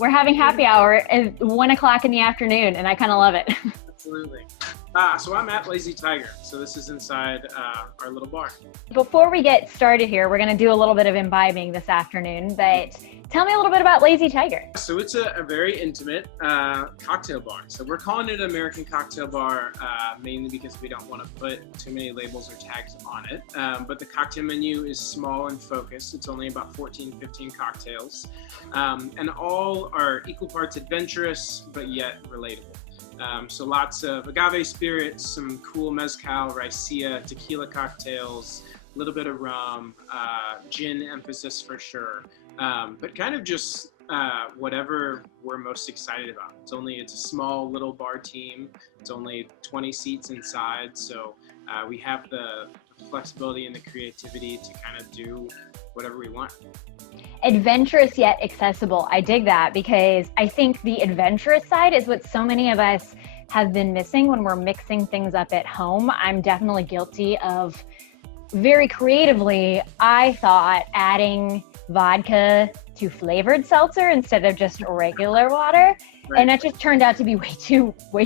We're having happy hour at 1 o'clock in the afternoon, and I kind of love it. Absolutely. So I'm at Lazy Tiger. So this is inside our little bar. Before we get started here, we're going to do a little bit of imbibing this afternoon, but tell me a little bit about Lazy Tiger. So it's a very intimate cocktail bar. So we're calling it an American cocktail bar mainly because we don't want to put too many labels or tags on it. But the cocktail menu is small and focused. It's only about 14, 15 cocktails. And all are equal parts adventurous, but yet relatable. So lots of agave spirits, some cool mezcal, raicilla, tequila cocktails, a little bit of rum, gin emphasis for sure, but kind of just whatever we're most excited about. It's a small little bar team. It's only 20 seats inside, so we have the flexibility and the creativity to kind of do whatever we want. Adventurous yet accessible. I dig that because I think the adventurous side is what so many of us have been missing when we're mixing things up at home. I'm definitely guilty of very creatively, I thought, adding vodka to flavored seltzer instead of just regular water. Right. And that just turned out to be way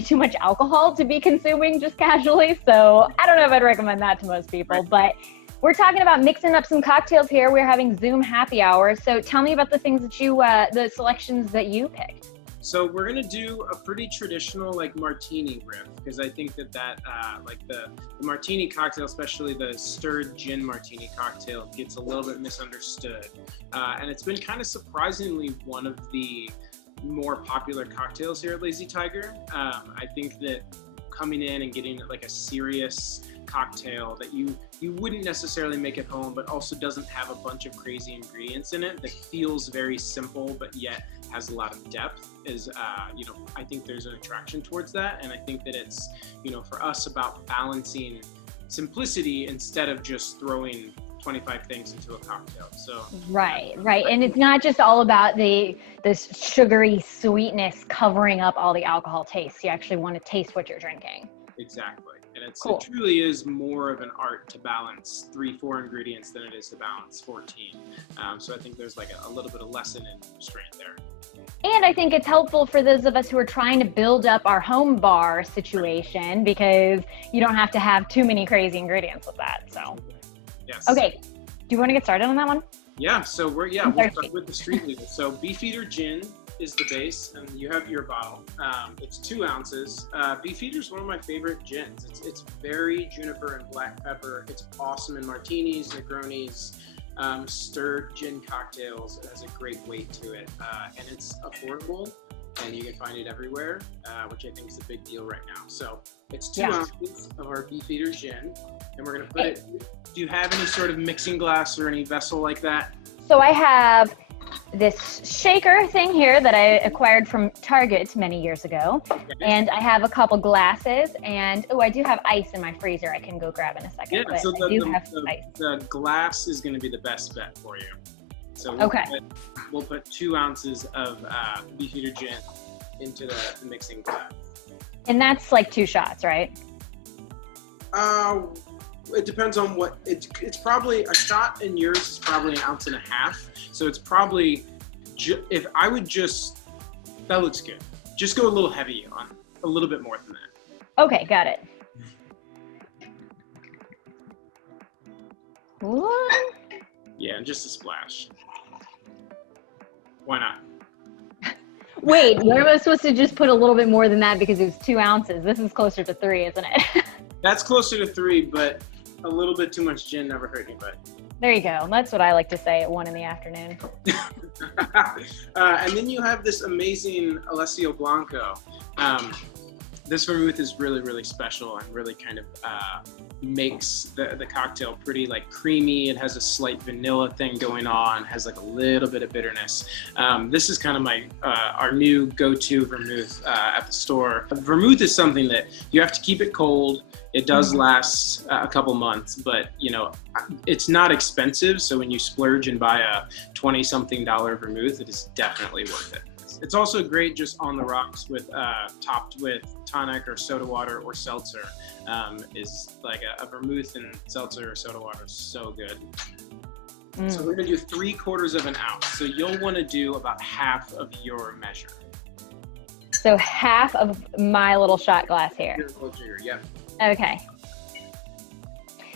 too much alcohol to be consuming just casually. So I don't know if I'd recommend that to most people, but we're talking about mixing up some cocktails here. We're having Zoom happy hour. So tell me about the things that the selections that you picked. So we're gonna do a pretty traditional martini riff because I think that the martini cocktail, especially the stirred gin martini cocktail, gets a little bit misunderstood. And it's been kind of surprisingly one of the more popular cocktails here at Lazy Tiger. I think that coming in and getting a serious cocktail that you wouldn't necessarily make at home, but also doesn't have a bunch of crazy ingredients in it, that feels very simple but yet has a lot of depth is I think there's an attraction towards that. And I think that it's for us about balancing simplicity instead of just throwing 25 things into a cocktail. So right. And it's not just all about this sugary sweetness covering up all the alcohol taste. You actually want to taste what you're drinking. Exactly. And cool. It truly is more of an art to balance 3-4 ingredients than it is to balance 14. So I think there's a little bit of lesson in restraint there. And I think it's helpful for those of us who are trying to build up our home bar situation because you don't have to have too many crazy ingredients with that. So, yes. Okay. Do you want to get started on that one? Yeah. So we'll start with the street legal. So Beefeater Gin is the base, and you have your bottle. It's 2 ounces. Beefeater is one of my favorite gins. It's very juniper and black pepper. It's awesome in martinis, Negronis, stirred gin cocktails. It has a great weight to it, and it's affordable, and you can find it everywhere, which I think is a big deal right now. So it's 2 ounces of our Beefeater Gin, and we're gonna put it. Do you have any sort of mixing glass or any vessel like that? So I have this shaker thing here that I acquired from Target many years ago. Okay. And I have a couple glasses, and I do have ice in my freezer I can go grab in a second. Yeah, so ice. The glass is going to be the best bet for you. So we'll put 2 ounces of Beefeater Gin into the mixing glass. And that's like 2 shots, right? It depends on what it's probably a shot, and yours is probably 1.5 ounces. So it's probably if I would that looks good. Just go a little heavy on a little bit more than that. Okay, got it. What? Yeah, and just a splash. Why not? Wait, where am I supposed to just put a little bit more than that because it was 2 ounces? This is closer to 3, isn't it? That's closer to 3, but a little bit too much gin never hurt anybody. There you go. That's what I like to say at 1 in the afternoon. And then you have this amazing Alessio Blanco. This vermouth is really, really special and really kind of makes the cocktail pretty creamy. It has a slight vanilla thing going on, has a little bit of bitterness. This is kind of our new go-to vermouth at the store. Vermouth is something that you have to keep it cold. It does last a couple months, but it's not expensive. So when you splurge and buy a $20-something vermouth, it is definitely worth it. It's also great just on the rocks with topped with tonic or soda water or seltzer. Is a vermouth and seltzer or soda water is so good. So we're gonna do 3/4 of an ounce. So you'll wanna do about half of your measure. So half of my little shot glass here. Your little jigger, yeah. Okay.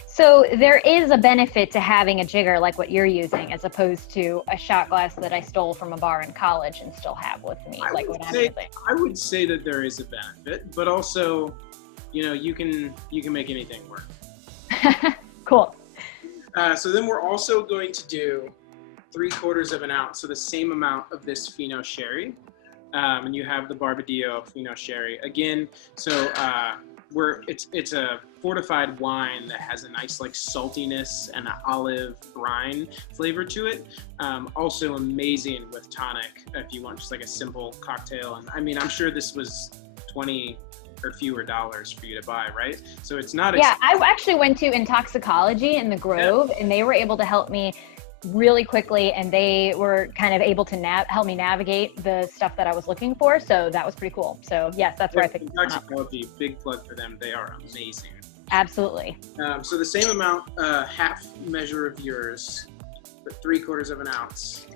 So there is a benefit to having a jigger like what you're using, as opposed to a shot glass that I stole from a bar in college and still have with me, like what I'm using. I would say that there is a benefit, but also, you know, you can make anything work. Cool. So then we're also going to do 3/4 of an ounce, so the same amount of this Fino sherry, and you have the Barbadillo Fino sherry again. So it's a fortified wine that has a nice like saltiness and an olive brine flavor to it. Also amazing with tonic if you want just like a simple cocktail. And I mean, I'm sure this was $20 or fewer for you to buy, right? So it's not. Yeah, I actually went to Intoxicology in the Grove, and they were able to help me really quickly, and they were kind of able to help me navigate the stuff that I was looking for. So that was pretty cool. So yes, that's where I picked it up. Intoxicology, big plug for them. They are amazing. Absolutely. So the same amount, half measure of yours, but 3/4 of an ounce.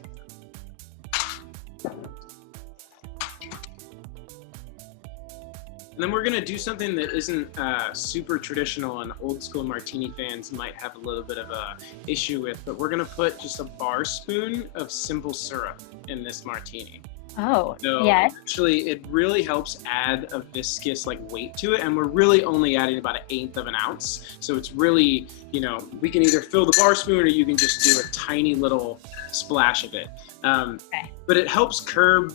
And then we're gonna do something that isn't super traditional and old school martini fans might have a little bit of a issue with, but we're gonna put just a bar spoon of simple syrup in this martini. Oh, so yes. Actually, it really helps add a viscous like weight to it, and we're really only adding about 1/8 of an ounce. So it's really, you know, we can either fill the bar spoon or you can just do a tiny little splash of it. Okay. But it helps curb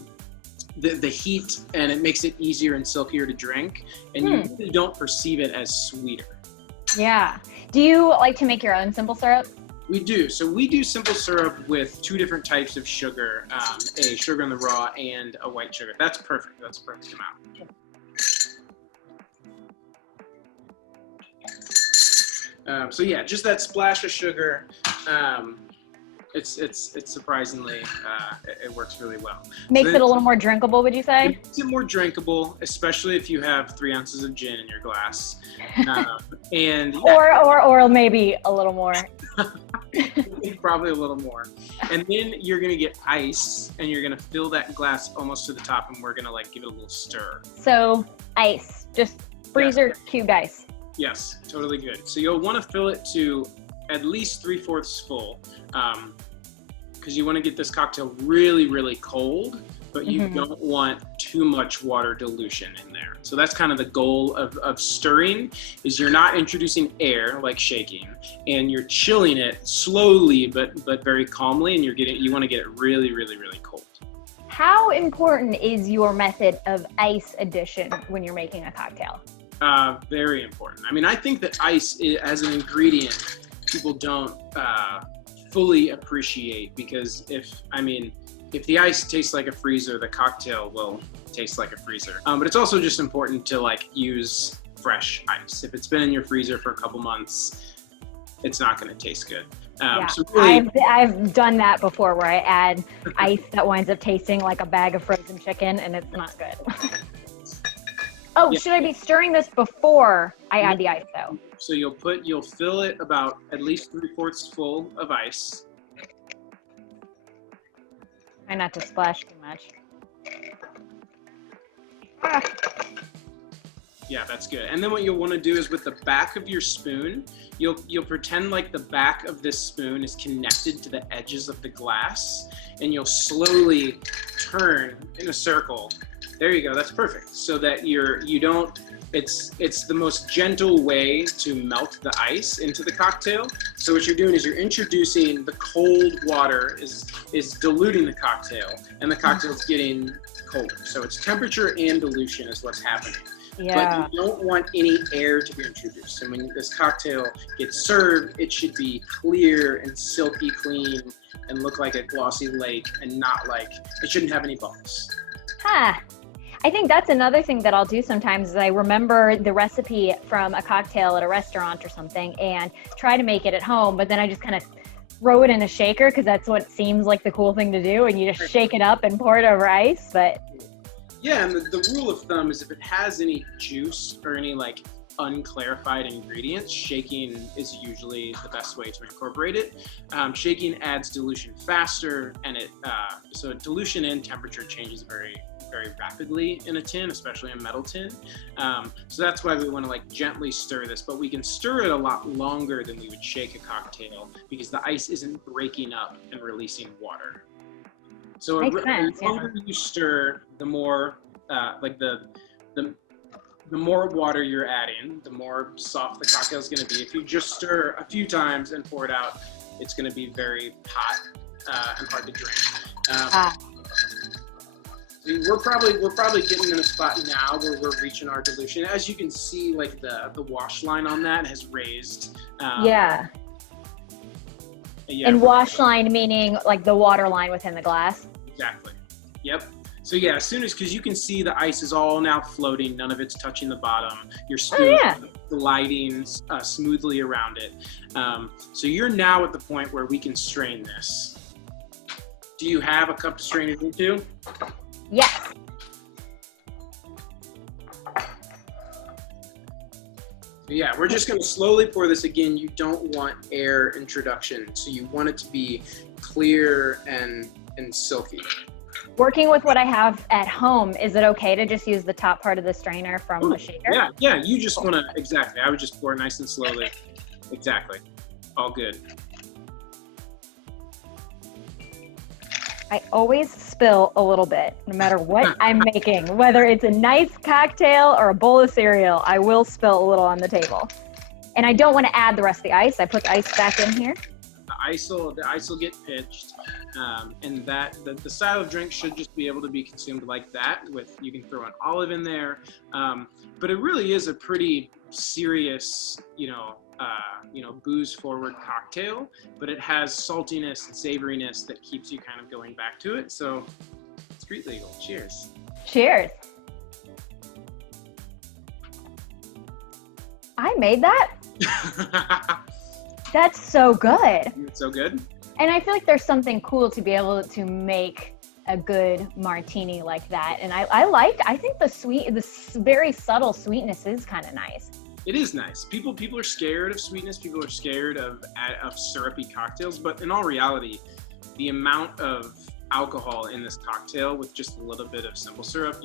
the heat, and it makes it easier and silkier to drink, and you really don't perceive it as sweeter. Yeah. Do you like to make your own simple syrup? We do. So we do simple syrup with 2 different types of sugar, a sugar in the raw and a white sugar. That's perfect. That's a perfect amount. So yeah, just that splash of sugar. It's surprisingly, it works really well. Makes it a little more drinkable, would you say? It makes it more drinkable, especially if you have 3 ounces of gin in your glass. And yeah. or maybe a little more. Probably a little more. And then you're gonna get ice, and you're gonna fill that glass almost to the top, and we're gonna like give it a little stir. So ice, just freezer cubed ice. Yes, totally good. So you'll want to fill it to at least 3/4 full, because you want to get this cocktail really, really cold, but you don't want too much water dilution in there. So that's kind of the goal of stirring, is you're not introducing air like shaking, and you're chilling it slowly but very calmly, and you want to get it really, really, really cold. How important is your method of ice addition when you're making a cocktail? Very important. I mean, I think that ice as an ingredient, people don't fully appreciate, because if the ice tastes like a freezer, the cocktail will taste like a freezer. But it's also just important to like use fresh ice. If it's been in your freezer for a couple months, it's not going to taste good. So really, I've done that before, where I add ice that winds up tasting like a bag of frozen chicken, and it's not good. Oh, should I be stirring this before I add the ice though? So you'll fill it about at least 3/4 full of ice. Try not to splash too much. Yeah, that's good. And then what you'll want to do is with the back of your spoon, you'll pretend like the back of this spoon is connected to the edges of the glass, and you'll slowly turn in a circle. There you go. That's perfect. So that it's the most gentle way to melt the ice into the cocktail. So what you're doing is you're introducing the cold water is diluting the cocktail, and the cocktail's getting colder. So it's temperature and dilution is what's happening. Yeah. But you don't want any air to be introduced. And when this cocktail gets served, it should be clear and silky clean and look like a glossy lake, and not like, it shouldn't have any bubbles. I think that's another thing that I'll do sometimes, is I remember the recipe from a cocktail at a restaurant or something and try to make it at home, but then I just kind of throw it in a shaker, because that's what seems like the cool thing to do, and you just shake it up and pour it over ice. But yeah, and the rule of thumb is if it has any juice or any like unclarified ingredients, shaking is usually the best way to incorporate it. Shaking adds dilution faster, and so dilution and temperature changes very rapidly in a tin, especially a metal tin. So that's why we want to like gently stir this, but we can stir it a lot longer than we would shake a cocktail because the ice isn't breaking up and releasing water. So the longer you stir, the more the more water you're adding, the more soft the cocktail is going to be. If you just stir a few times and pour it out, it's going to be very hot and hard to drink. We're probably getting in a spot now where we're reaching our dilution. As you can see, like the wash line on that has raised. Yeah. And wash line meaning like the water line within the glass. Exactly. Yep. So yeah, as soon as, because you can see the ice is all now floating, none of it's touching the bottom. Your spoon gliding smoothly around it. So you're now at the point where we can strain this. Do you have a cup to strain it into? Yes. Yeah, we're just going to slowly pour this. Again, you don't want air introduction, so you want it to be clear and silky. Working with what I have at home, is it okay to just use the top part of the strainer from a shaker? Yeah, you just want to, exactly. I would just pour nice and slowly. Exactly. All good. I always spill a little bit, no matter what I'm making. Whether it's a nice cocktail or a bowl of cereal, I will spill a little on the table. And I don't want to add the rest of the ice. I put the ice back in here. The ice will get pitched, and the style of drink should just be able to be consumed like that. You can throw an olive in there, but it really is a pretty serious, booze forward cocktail, but it has saltiness and savoriness that keeps you kind of going back to it. So street legal. Cheers. Cheers. I made that. That's so good. It's so good. And I feel like there's something cool to be able to make a good martini like that. And I think the very subtle sweetness is kind of nice. It is nice. People are scared of sweetness. People are scared of syrupy cocktails. But in all reality, the amount of alcohol in this cocktail with just a little bit of simple syrup,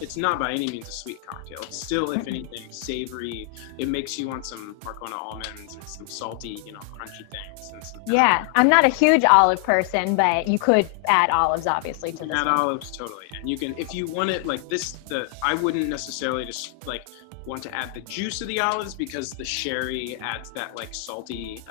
it's not by any means a sweet cocktail. It's still, if anything, savory. It makes you want some Marcona almonds and some salty, crunchy things. And I'm not a huge olive person, but you could add olives obviously to this. Add olives, totally. And you can, if you want it like this, I wouldn't necessarily just like want to add the juice of the olives because the sherry adds that like salty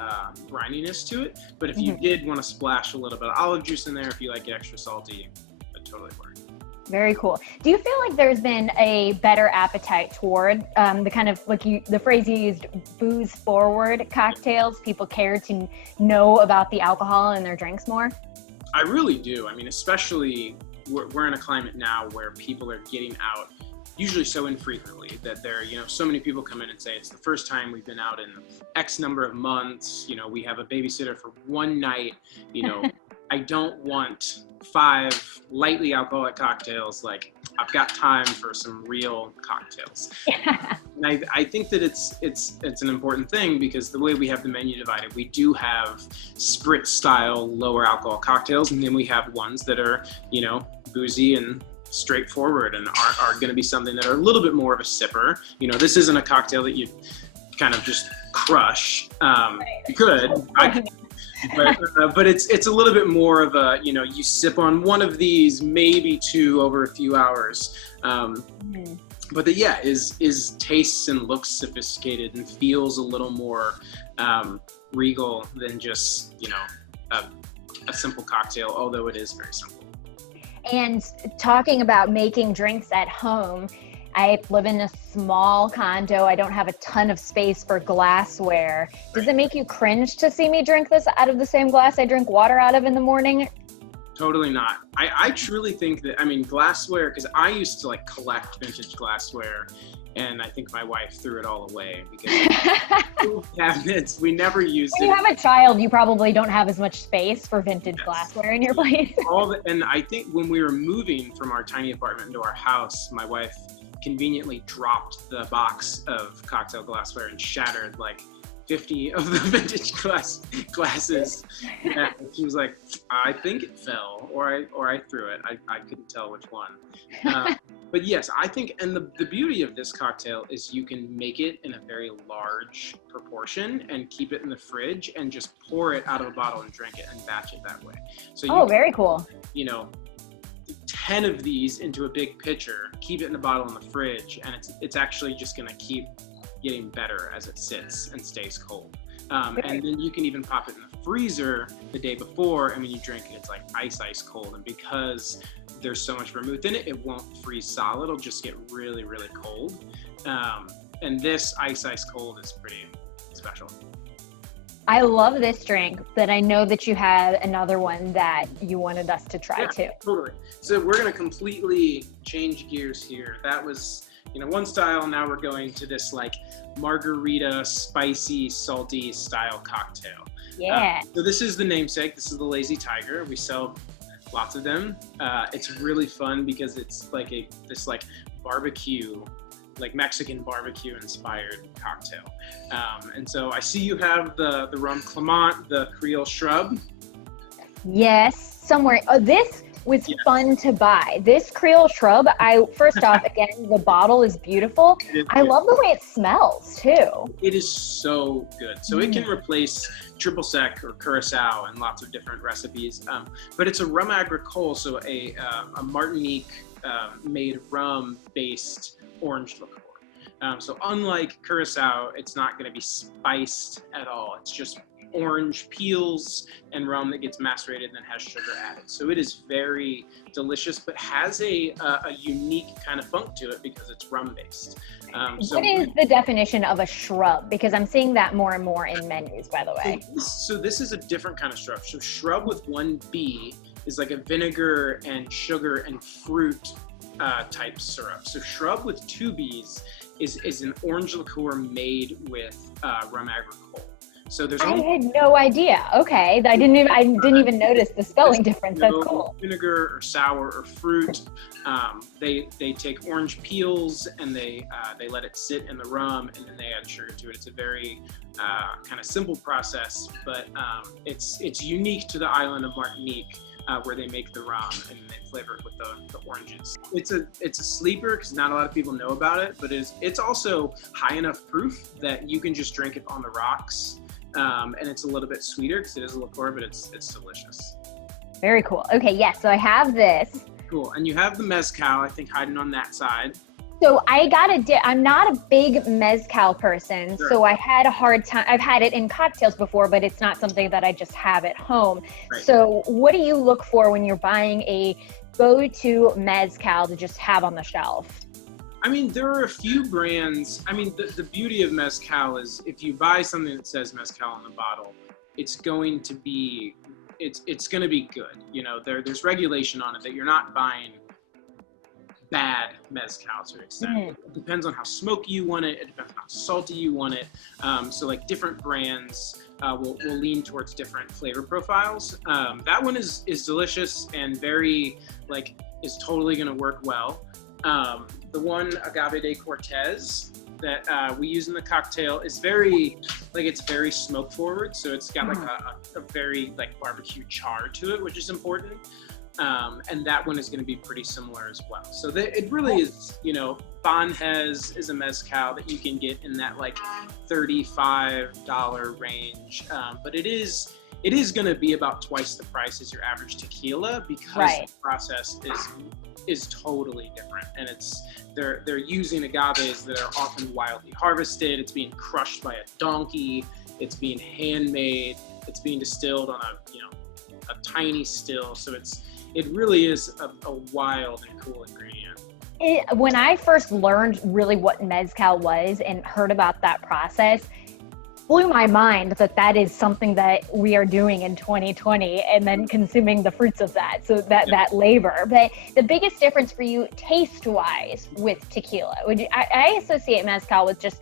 brininess to it. But if you did want to splash a little bit of olive juice in there, if you like it extra salty, that totally works. Very cool. Do you feel like there's been a better appetite toward the kind of the phrase you used, booze forward cocktails? People care to know about the alcohol in their drinks more? I really do. I mean, especially we're in a climate now where people are getting out usually so infrequently that so many people come in and say it's the first time we've been out in X number of months. We have a babysitter for one night. I don't want 5 lightly alcoholic cocktails. Like, I've got time for some real cocktails. And I think that it's an important thing because the way we have the menu divided, we do have spritz style lower alcohol cocktails, and then we have ones that are boozy and straightforward and are going to be something that are a little bit more of a sipper. This isn't a cocktail that you kind of just crush. You could, but it's a little bit more of a, you sip on one of these, maybe 2 over a few hours. But is tastes and looks sophisticated and feels a little more regal than just, a simple cocktail, although it is very simple. And talking about making drinks at home, I live in a small condo. I don't have a ton of space for glassware. Does it make you cringe to see me drink this out of the same glass I drink water out of in the morning? Totally not. I truly think that, glassware, because I used to collect vintage glassware, and I think my wife threw it all away because cabinets, we never used it. When you have a child, you probably don't have as much space for vintage glassware in your place. And I think when we were moving from our tiny apartment into our house, my wife conveniently dropped the box of cocktail glassware and shattered like 50 of the vintage glasses. Yeah, she was like, I think it fell, or I threw it. I couldn't tell which one. But yes, I think, and the beauty of this cocktail is you can make it in a very large proportion and keep it in the fridge and just pour it out of a bottle and drink it and batch it that way. So you very cool. 10 of these into a big pitcher, keep it in a bottle in the fridge, and it's actually just going to keep getting better as it sits and stays cold. And then you can even pop it in the freezer the day before, and when you drink it, it's like ice cold. And because there's so much vermouth in it, it won't freeze solid. It'll just get really, really cold. And this ice cold is pretty special. I love this drink, but I know that you had another one that you wanted us to try too. Totally. So we're going to completely change gears here. That was, one style. Now we're going to this like margarita, spicy, salty style cocktail. Yeah. So this is the namesake. This is the Lazy Tiger. We sell lots of them. It's really fun because it's like this barbecue, like Mexican barbecue inspired cocktail. And so I see you have the rum Clement, the Creole Shrubb. Yes, somewhere. This was fun to buy. This Creole Shrubb, first off, again, the bottle is beautiful. I love the way it smells too. It is so good. So it can replace triple sec or curacao and lots of different recipes. But it's a rum agricole, so a Martinique made rum based orange liqueur. So unlike curacao, it's not going to be spiced at all. It's just orange peels and rum that gets macerated and then has sugar added. So it is very delicious, but has a unique kind of funk to it because it's rum based. What is the definition of a shrub? Because I'm seeing that more and more in menus, by the way. So this is a different kind of shrub. So shrub with one B is like a vinegar and sugar and fruit type syrup. So shrub with two B's is an orange liqueur made with rum agricole. So I had no idea. Okay, I didn't even notice the spelling difference. That's cool. Vinegar or sour or fruit. They take orange peels and they let it sit in the rum and then they add sugar to it. It's a very kind of simple process, but it's unique to the island of Martinique. Where they make the rum and they flavor it with the oranges. It's a sleeper because not a lot of people know about it, but it's also high enough proof that you can just drink it on the rocks, and it's a little bit sweeter because it is a liqueur, but it's delicious. Very cool. Okay, yes. So I have this. Cool, and you have the mezcal, I think, hiding on that side. So I'm not a big mezcal person, sure. So I had a hard time. I've had it in cocktails before, but it's not something that I just have at home. Right. So what do you look for when you're buying a go-to mezcal to just have on the shelf? I mean, there are a few brands. I mean, the beauty of mezcal is if you buy something that says mezcal on the bottle, it's going to be good. There's regulation on it that you're not buying bad mezcal to an extent. It depends on how smoky you want it. It depends on how salty you want it. So like different brands will lean towards different flavor profiles. That one is delicious and very is totally going to work well. The one Agave De Cortez that we use in the cocktail is it's very smoke forward. So it's got a very barbecue char to it, which is important. And that one is going to be pretty similar as well. So it really is, Banhez is a mezcal that you can get in that $35 range. But it is going to be about twice the price as your average tequila because the process is totally different. And they're using agaves that are often wildly harvested. It's being crushed by a donkey. It's being handmade. It's being distilled on a tiny still. So it really is a wild and cool ingredient. When I first learned really what mezcal was and heard about that process, blew my mind that is something that we are doing in 2020 and then consuming the fruits of that. So that labor. But the biggest difference for you taste-wise with tequila, I associate mezcal with just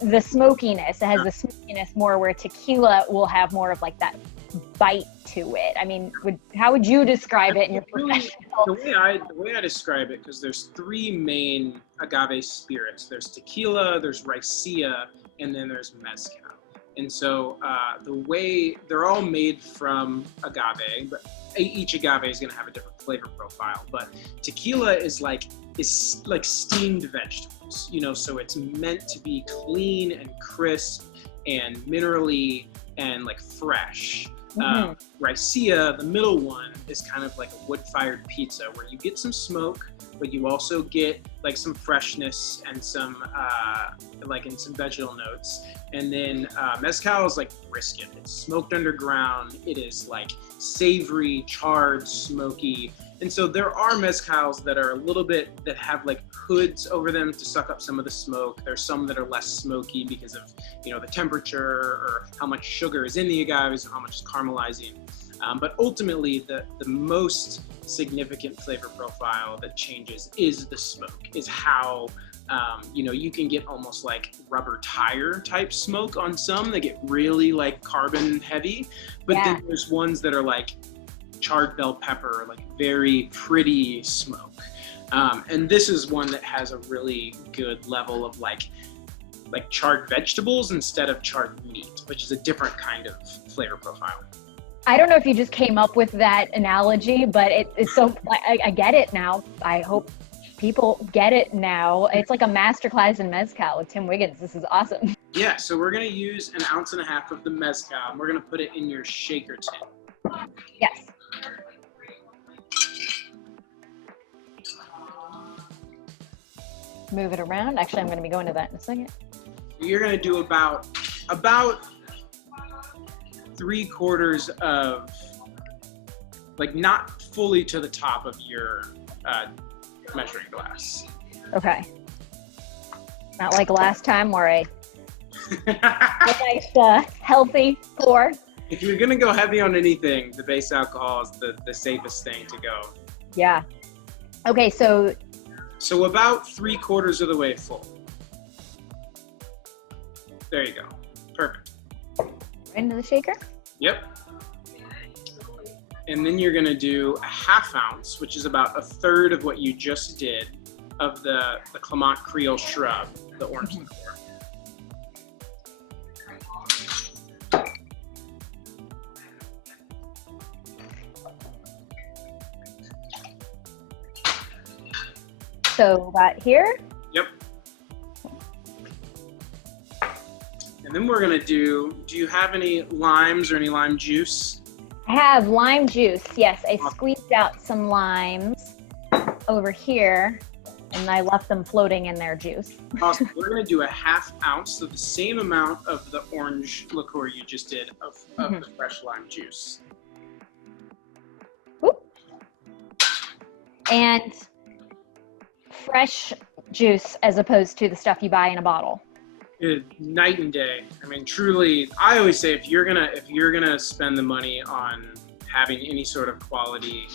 the smokiness. It has the smokiness more where tequila will have more of that bite to it. I mean, how would you describe it in your professional? The way I describe it, because there's three main agave spirits. There's tequila, there's raicilla, and then there's mezcal. And so the way they're all made from agave, but each agave is going to have a different flavor profile. But tequila is like steamed vegetables, you know, so it's meant to be clean and crisp and minerally and like fresh. Raicilla, the middle one, is kind of like a wood-fired pizza where you get some smoke, but you also get like some freshness and some some vegetal notes. And then mezcal is like brisket. It's smoked underground. It is like savory, charred, smoky. And so there are mezcals that are a little bit, that have like hoods over them to suck up some of the smoke. There's some that are less smoky because of, you know, the temperature or how much sugar is in the agaves or how much is caramelizing. But ultimately, the most significant flavor profile that changes is the smoke, is how, you know, you can get almost like rubber tire type smoke on some that get really like carbon heavy, but then there's ones that are like charred bell pepper, like very pretty smoke. And this is one that has a really good level of like charred vegetables instead of charred meat, which is a different kind of flavor profile. I don't know if you just came up with that analogy, but it's so, I get it now. I hope people get it now. It's like a masterclass in mezcal with Tim Wiggins. This is awesome. Yeah, so we're gonna use 1.5 ounces of the mezcal, and we're gonna put it in your shaker tin. Yes. Move it around. Actually, I'm going to be going to that in a second. You're going to do about 3/4 of, like, not fully to the top of your measuring glass. Okay. Not like last time where a nice, healthy pour. If you're going to go heavy on anything, the base alcohol is the safest thing to go. Yeah. Okay, so about 3/4 of the way full. There you go. Perfect. Right into the shaker? Yep. And then you're gonna do 1/2 ounce, which is about 1/3 of what you just did, of the Clement Creole Shrubb, the orange liqueur. So about here? Yep. And then we're gonna do you have any limes or any lime juice? I have lime juice, yes. I squeezed out some limes over here and I left them floating in their juice. Awesome. We're gonna do 1/2 ounce, so the same amount of the orange liqueur you just did of the fresh lime juice. Oop. And fresh juice as opposed to the stuff you buy in a bottle. Night and day. I mean, truly, I always say if you're gonna spend the money on having any sort of quality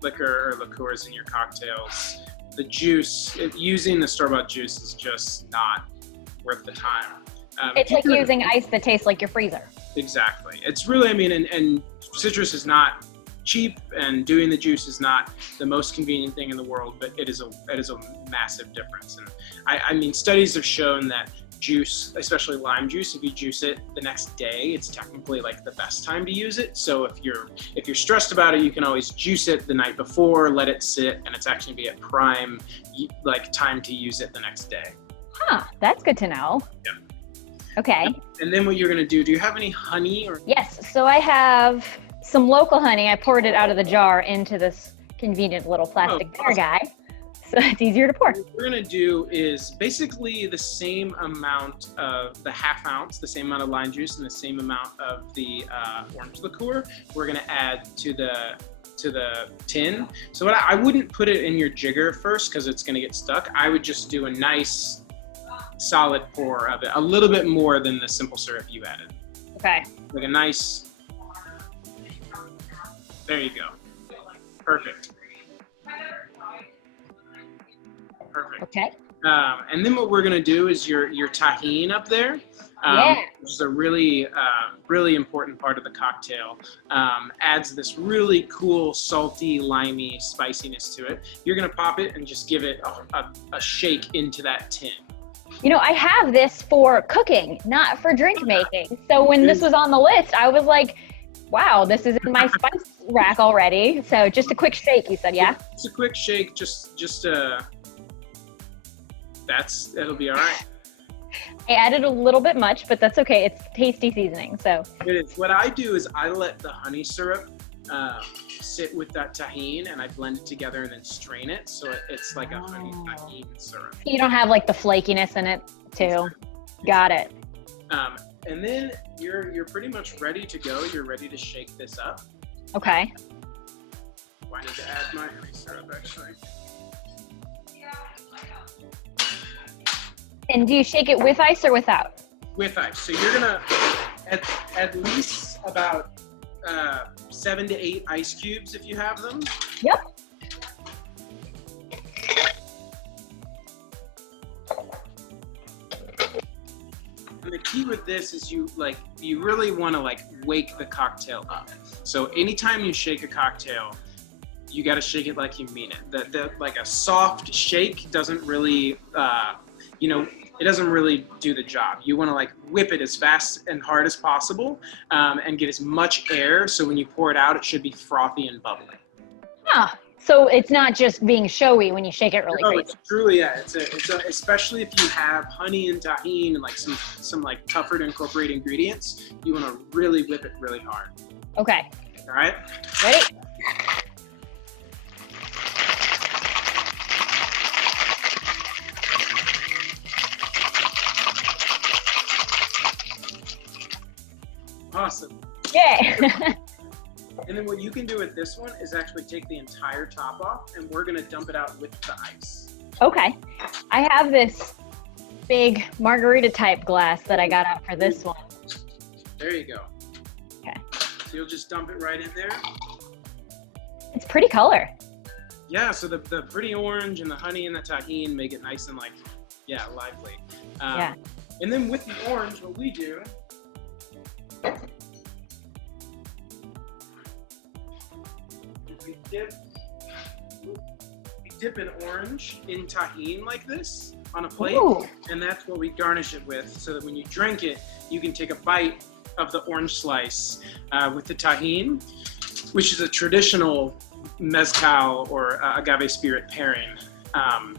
liquor or liqueurs in your cocktails, the juice, using the store-bought juice is just not worth the time. It's like using ice that tastes like your freezer. Exactly. It's really, I mean, and citrus is not cheap, and doing the juice is not the most convenient thing in the world, but it is a massive difference. And I mean, studies have shown that juice, especially lime juice, if you juice it the next day, it's technically like the best time to use it. So if you're stressed about it, you can always juice it the night before, let it sit, and it's actually be at prime like time to use it the next day. Huh, that's good to know. Yeah. Okay. And then what you're gonna do you have any honey or? Yes, so I have some local honey. I poured it out of the jar into this convenient little plastic jar guy, so it's easier to pour. What we're gonna do is basically the same amount of the 1/2 ounce, the same amount of lime juice, and the same amount of the orange liqueur. We're gonna add to the tin. So I wouldn't put it in your jigger first because it's gonna get stuck. I would just do a nice solid pour of it, a little bit more than the simple syrup you added. Okay. Like a nice. There you go. Perfect. Perfect. Okay. And then what we're gonna do is your Tajin up there, which is a really, really important part of the cocktail. Adds this really cool, salty, limey spiciness to it. You're gonna pop it and just give it a shake into that tin. You know, I have this for cooking, not for drink making. So when this was on the list, I was like, wow, this is in my spice rack already. So just a quick shake, you said, yeah? Just a quick shake, it'll be all right. I added a little bit much, but that's okay. It's tasty seasoning, so. It is. What I do is I let the honey syrup sit with that Tajin, and I blend it together and then strain it, so it's like a honey Tajin syrup. You don't have like the flakiness in it too. Got it. And then you're pretty much ready to go. You're ready to shake this up. Okay. I need to add my honey syrup actually. And do you shake it with ice or without? With ice. So you're gonna at least about 7 to 8 ice cubes if you have them. Yep. And the key with this is you really want to wake the cocktail up. So anytime you shake a cocktail, you got to shake it like you mean it. Like a soft shake doesn't really, it doesn't really do the job. You want to whip it as fast and hard as possible, and get as much air. So when you pour it out, it should be frothy and bubbly. Ah, so it's not just being showy when you shake it really crazy. It's truly, yeah. It's especially if you have honey and Tajin and some tougher to incorporate ingredients, you want to really whip it really hard. Okay. All right. Ready? Awesome. Yay. And then what you can do with this one is actually take the entire top off, and we're gonna dump it out with the ice. Okay. I have this big margarita type glass that I got out for this one. There you go. Okay. So you'll just dump it right in there. It's pretty color. Yeah, so the pretty orange and the honey and the Tajin make it nice and lively. Yeah. And then with the orange, what we do we dip an orange in Tajin like this on a plate. Ooh. And that's what we garnish it with, so that when you drink it, you can take a bite of the orange slice with the Tajin, which is a traditional mezcal or agave spirit pairing. I'm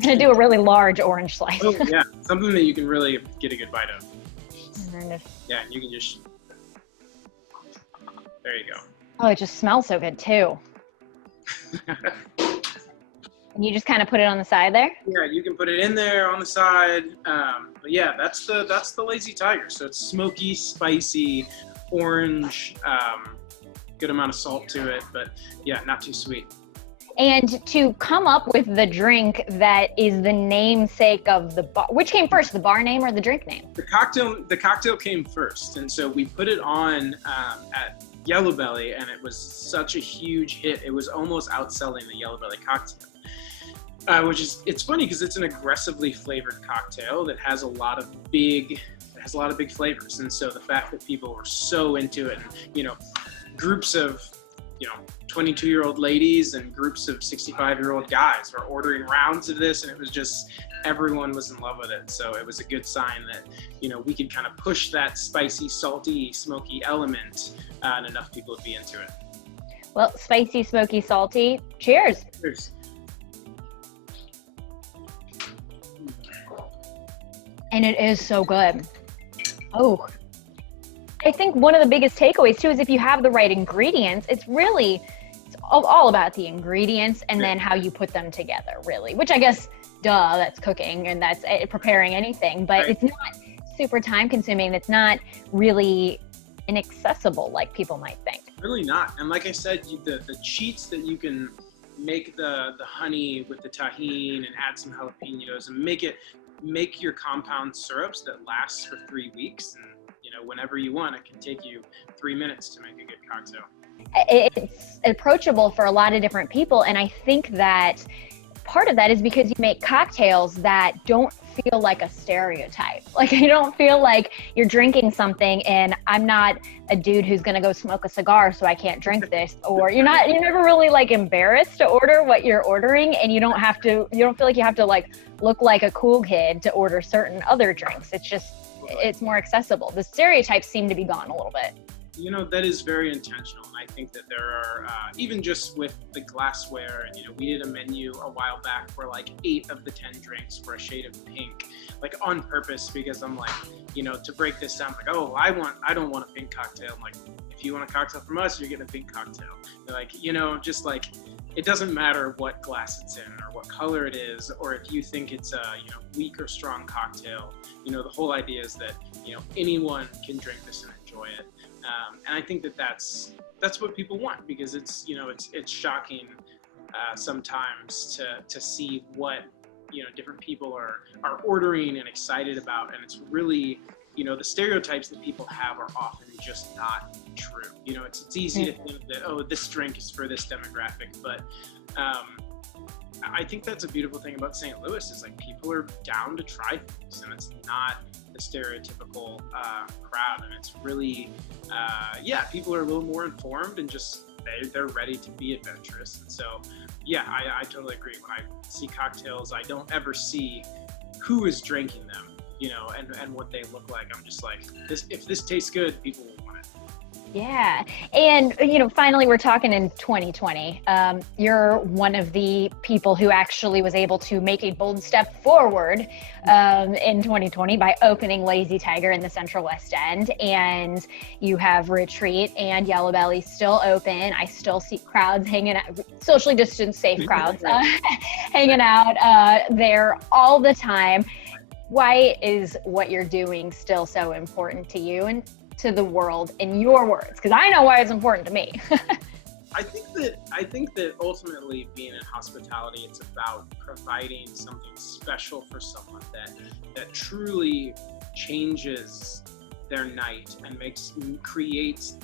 gonna do a really large orange slice. Oh yeah, something that you can really get a good bite of. Yeah, and you can just, there you go. Oh, it just smells so good too. And you just kind of put it on the side there? Yeah, you can put it in there on the side. But yeah, that's the Lazy Tiger. So it's smoky, spicy, orange, good amount of salt to it, but yeah, not too sweet. And to come up with the drink that is the namesake of the bar, which came first, the bar name or the drink name? The cocktail came first, and so we put it on at Yellow Belly, and it was such a huge hit. It was almost outselling the Yellow Belly cocktail, it's funny because it's an aggressively flavored cocktail that has a lot of big flavors, and so the fact that people were so into it, and groups of 22-year-old ladies and groups of 65-year-old guys were ordering rounds of this, and it was just, everyone was in love with it. So it was a good sign that, we could kind of push that spicy, salty, smoky element, and enough people would be into it. Well, spicy, smoky, salty, cheers. Cheers. And it is so good. Oh, I think one of the biggest takeaways too is if you have the right ingredients, it's all about the ingredients and then how you put them together, really, which I guess, that's cooking and that's preparing anything, but right. It's not super time consuming. It's not really inaccessible like people might think. Really not. And like I said, the cheats that you can make the honey with the Tajin and add some jalapenos and make your compound syrups that last for 3 weeks, and whenever you want, it can take you 3 minutes to make a good cocktail. It's approachable for a lot of different people, and I think that part of that is because you make cocktails that don't feel like a stereotype. Like, you don't feel like you're drinking something and I'm not a dude who's going to go smoke a cigar, so I can't drink this. Or you're never really like embarrassed to order what you're ordering, and you don't feel like you have to like look like a cool kid to order certain other drinks. It's more accessible. The stereotypes seem to be gone a little bit. You know, that is very intentional. And I think that there are, even just with the glassware, and, you know, we did a menu a while back where like 8 of the 10 drinks were a shade of pink, like on purpose, because I'm like, you know, to break this down, like, oh, I don't want a pink cocktail. I'm like, if you want a cocktail from us, you're getting a pink cocktail. They're like, you know, just like, it doesn't matter what glass it's in or what color it is, or if you think it's a, you know, weak or strong cocktail. You know, the whole idea is that, you know, anyone can drink this and enjoy it. And I think that that's what people want, because it's, you know, it's shocking sometimes to see what, you know, different people are ordering and excited about. And it's really, you know, the stereotypes that people have are often just not true. You know, it's easy to think that, oh, this drink is for this demographic, but I think that's a beautiful thing about St. Louis is like people are down to try things, and it's not the stereotypical crowd, and it's really people are a little more informed and just they're ready to be adventurous. And so I totally agree. When I see cocktails, I don't ever see who is drinking them, you know, and what they look like. I'm just like, if this tastes good, people will want it. Yeah. And, you know, finally, we're talking in 2020. You're one of the people who actually was able to make a bold step forward in 2020 by opening Lazy Tiger in the Central West End. And you have Retreat and Yellow Belly still open. I still see crowds hanging out, socially distanced, safe crowds, hanging out there all the time. Why is what you're doing still so important to you and to the world, in your words? Because I know why it's important to me. I think that ultimately, being in hospitality, it's about providing something special for someone that truly changes their night and creates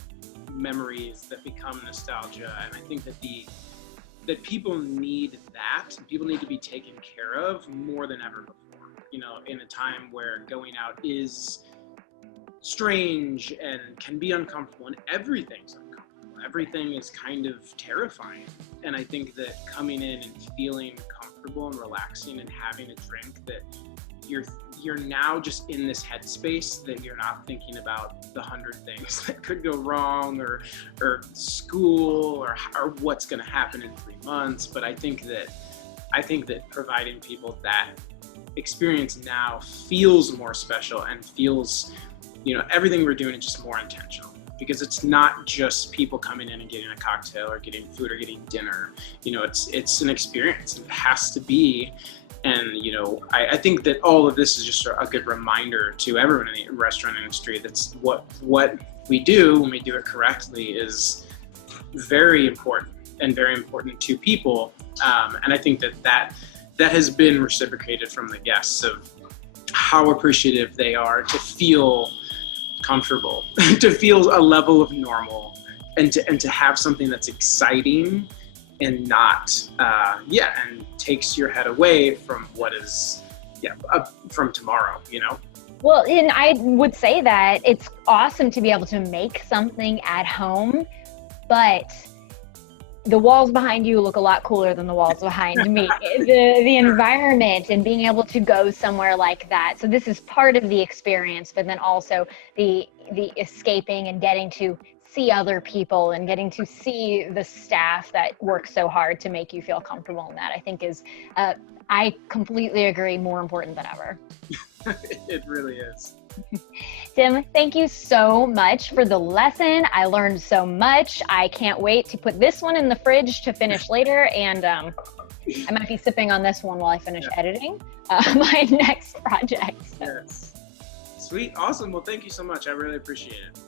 memories that become nostalgia. And I think that people need that. People need to be taken care of more than ever before. You know, in a time where going out is strange and can be uncomfortable, and everything's uncomfortable. Everything is kind of terrifying. And I think that coming in and feeling comfortable and relaxing and having a drink, that you're now just in this headspace that you're not thinking about the 100 things that could go wrong, or school, or what's going to happen in 3 months. But I think that providing people that experience now feels more special and feels, you know, everything we're doing is just more intentional, because it's not just people coming in and getting a cocktail or getting food or getting dinner. You know, it's an experience. It has to be. And, you know, I think that all of this is just a good reminder to everyone in the restaurant industry that's what we do when we do it correctly is very important, and very important to people. And I think that has been reciprocated from the guests, of how appreciative they are to feel comfortable, to feel a level of normal, and to have something that's exciting and not, and takes your head away from what is, from tomorrow, you know? Well, and I would say that it's awesome to be able to make something at home, but the walls behind you look a lot cooler than the walls behind me. The environment and being able to go somewhere like that. So this is part of the experience, but then also the escaping and getting to see other people and getting to see the staff that works so hard to make you feel comfortable in that, I think is, I completely agree, more important than ever. It really is. Tim, thank you so much for the lesson. I learned so much. I can't wait to put this one in the fridge to finish later. And I might be sipping on this one while I finish editing my next project. So. Yes. Sweet. Awesome. Well, thank you so much. I really appreciate it.